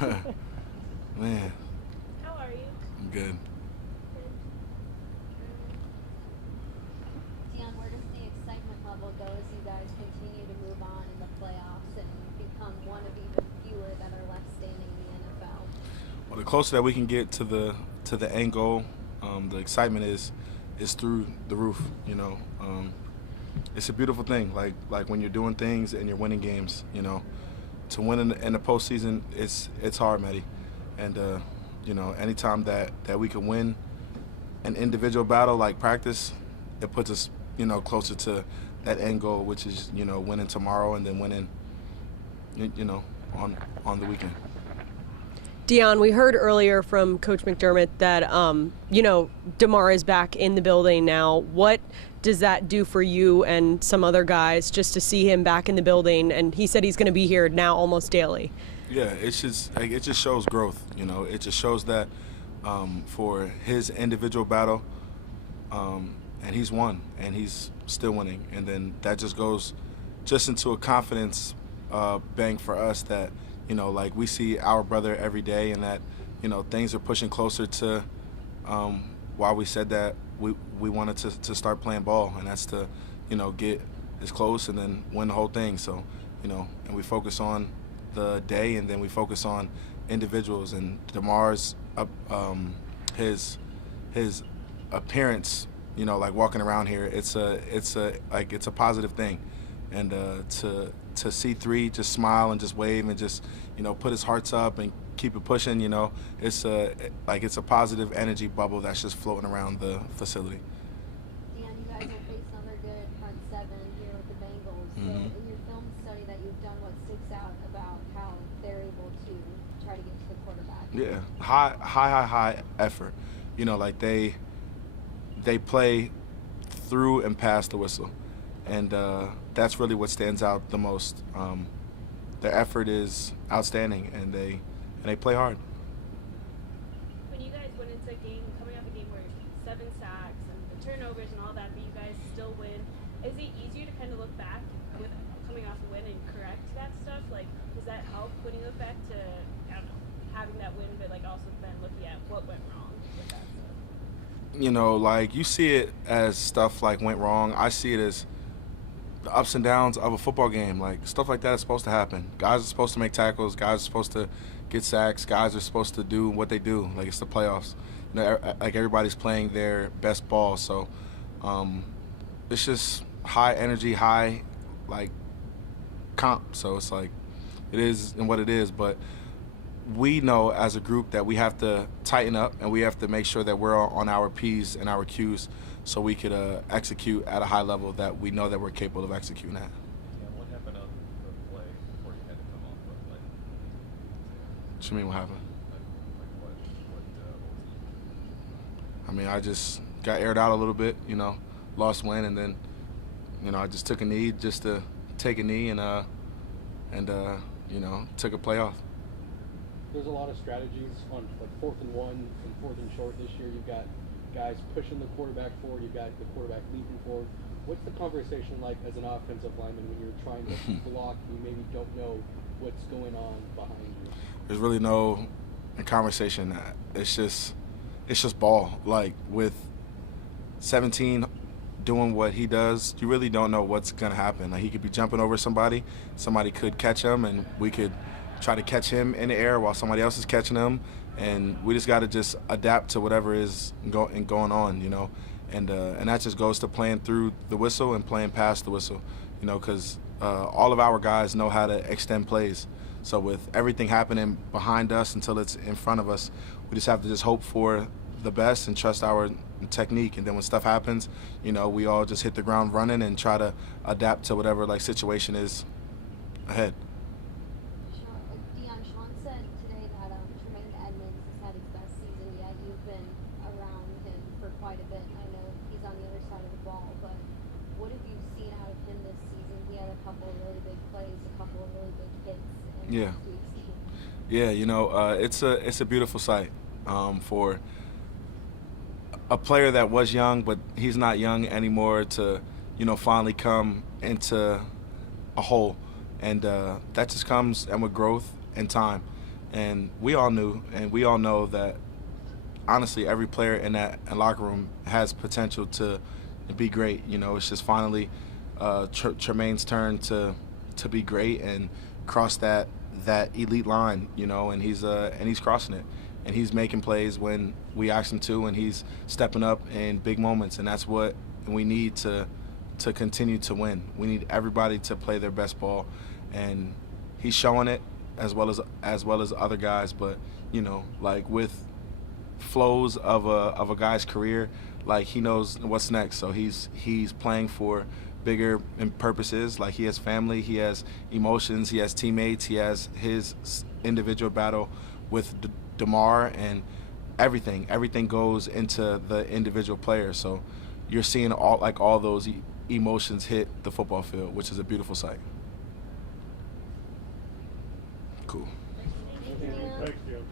Man, How are you? I'm good. Dion, where does the excitement level go as you guys continue to move on in the playoffs and become one of even fewer that are left standing in the NFL? Well, the closer that we can get to the end goal, the excitement is through the roof. It's a beautiful thing. Like when you're doing things and you're winning games. To win in the postseason, it's hard, Matty. And anytime that we can win an individual battle like practice, it puts us closer to that end goal, which is winning tomorrow and then winning on the weekend. Dion, we heard earlier from Coach McDermott that, Demar is back in the building now. What does that do for you and some other guys just to see him back in the building? And he said he's going to be here now almost daily. Yeah, it just shows growth. It just shows that for his individual battle, and he's won, and he's still winning. And then that just goes into a confidence bank for us that, like we see our brother every day, and that, things are pushing closer to why we said that we wanted to start playing ball, and that's to, get as close and then win the whole thing. So, and we focus on the day, and then we focus on individuals. And Demar's his appearance, like walking around here, it's a positive thing. And to see three just smile and just wave and just put his hearts up and keep it pushing, it's a positive energy bubble that's just floating around the facility. Dan, you guys will face another good front seven here with the Bengals. So in your film study that you've done, what sticks out about how they're able to try to get to the quarterback? Yeah, high effort. Like they play through and past the whistle, and that's really what stands out the most. Their effort is outstanding, and they play hard. When you guys went into a game, coming off a game where 7 sacks and the turnovers and all that, but you guys still win, is it easier to kind of look back with coming off a win and correct that stuff? Like, does that help when you look back to, I don't know, having that win, but like also then looking at what went wrong with that stuff? Like you see it as stuff like went wrong. I see it as the ups and downs of a football game. Like, stuff like that is supposed to happen. Guys are supposed to make tackles. Guys are supposed to get sacks. Guys are supposed to do what they do. Like, it's the playoffs. Like everybody's playing their best ball. So it's just high energy, high, like, comp. So it's like it is and what it is. But we know as a group that we have to tighten up, and we have to make sure that we're on our P's and our Q's, so we could execute at a high level that we know that we're capable of executing at. Yeah, what happened on the play before you had to come off the play? What you mean, what happened? I mean, I just got aired out a little bit, lost wind, and then, I just took a knee just to take a knee and took a play off. There's a lot of strategies on like 4th and 1 and 4th and short this year. You've got guys pushing the quarterback forward. You've got the quarterback leaping forward. What's the conversation like as an offensive lineman when you're trying to block and you maybe don't know what's going on behind you? There's really no conversation. It's just ball. Like, with 17 doing what he does, you really don't know what's going to happen. Like, he could be jumping over somebody could catch him, and we could try to catch him in the air while somebody else is catching him, and we just got to just adapt to whatever is going on, and that just goes to playing through the whistle and playing past the whistle, because all of our guys know how to extend plays. So with everything happening behind us until it's in front of us, we just have to just hope for the best and trust our technique. And then when stuff happens, we all just hit the ground running and try to adapt to whatever situation is ahead. Quite a bit. I know he's on the other side of the ball, but what have you seen out of him this season? He had a couple of really big plays, a couple of really big hits in last week's game. It's a beautiful sight for a player that was young, but he's not young anymore, to finally come into a hole, and that just comes and with growth and time. And we all knew, and we all know that honestly every player in that locker room has potential to be great. You know, it's just finally Tremaine's turn to be great and cross that elite line. You know, and he's crossing it, and he's making plays when we ask him to, and he's stepping up in big moments, and that's what we need to continue to win. We need everybody to play their best ball, and he's showing it as well as other guys. But you know, like with flows of a guy's career, like he knows what's next. So he's playing for bigger purposes. Like he has family, he has emotions, he has teammates, he has his individual battle with Demar, and everything goes into the individual player. So you're seeing all those emotions hit the football field, which is a beautiful sight. Cool. Thank you. Thank you.